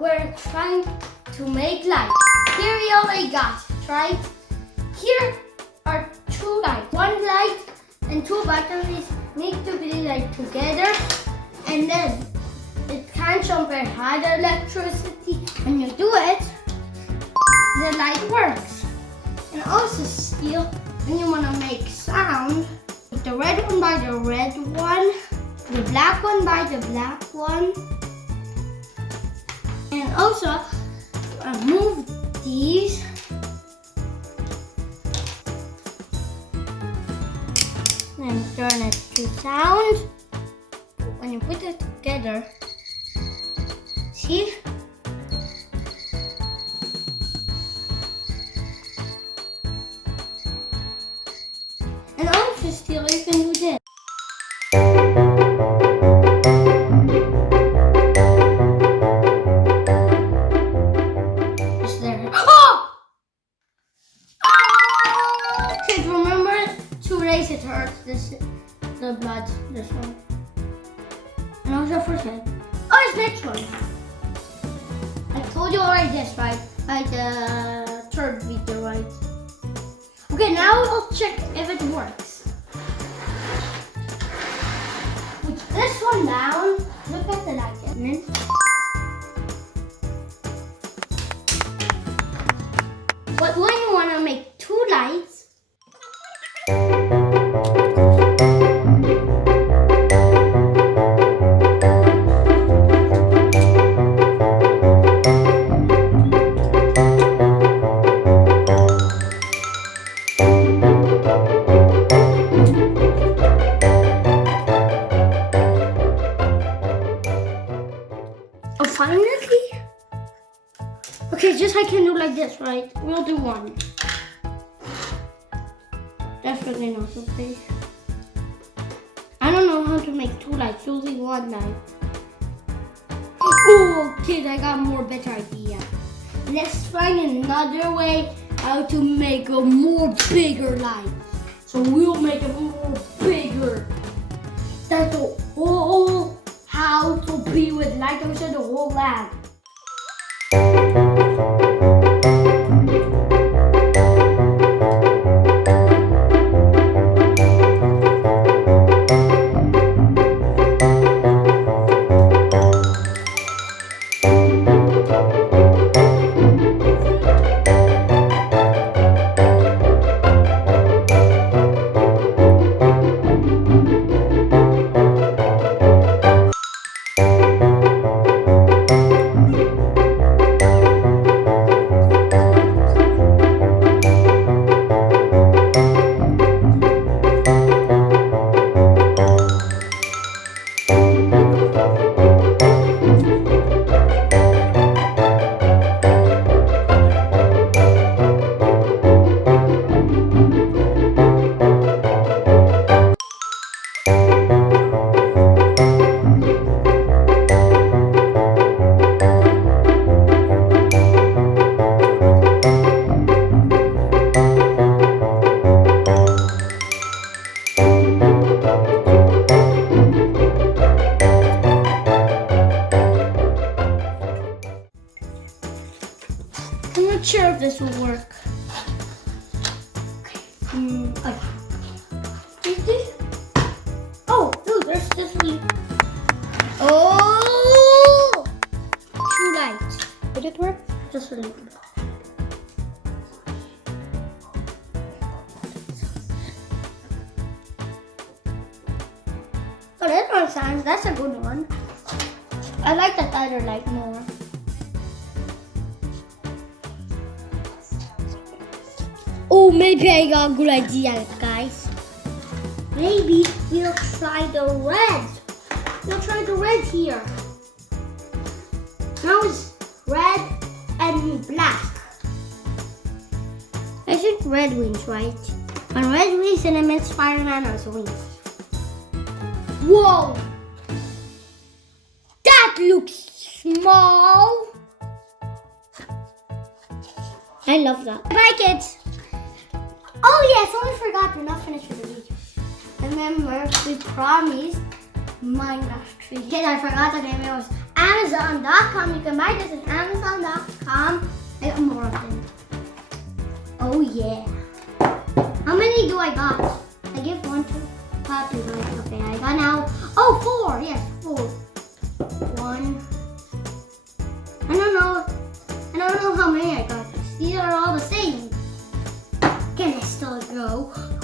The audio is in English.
we're trying to make lights. Here we already got it, right? Here are two lights. One light and two batteries need to be like together, and then it can jump very high the electricity. When you do it, the light works. And also still, when you want to make sound, put the red one by the red one, the black one by the black one. And also move these. And turn it to sound. When you put it together, see? And also still you can do this. Is there? Oh! Okay, remember to raise it hurts the blood, this one. And also for head. Oh, it's next one. I told you already this, right? By the third video, right? Okay, now we'll check if it works. Put this one down. Look at the light. But when you want to make two lights, finally? Okay, just I can do like this, right? We'll do one. Definitely not okay. I don't know how to make two lights, only one light. Oh, okay, I got more better idea. Let's find another way how to make a more bigger light. So we'll make it more bigger. That's the whole how to be with light inside the whole lamp. I'm not sure if this will work. Okay. Is this? Oh, no, there's this one. Oh! Two lights. Did it work? Just a little bit. Oh, that one sounds. That's a good one. I like that other light more. Oh, maybe I got a good idea, guys. Maybe we'll try the red. We'll try the red here. Now it's red and black. I think red wings, right? On red wings, and I meant Spider-Man has wings. Whoa! That looks small. I love that. Bye, kids. Oh yes, almost forgot. We're not finished with the video. Remember, we promised Minecraft tree. Kid, I forgot the name. It was Amazon.com. You can buy this at Amazon.com. I got more of them. Oh yeah. How many do I got? I give 1, 2, 2, 3. Okay, I got now. Oh, 4. Yes, 4. 1. I don't know how many I got. These are all the same. Can I still go?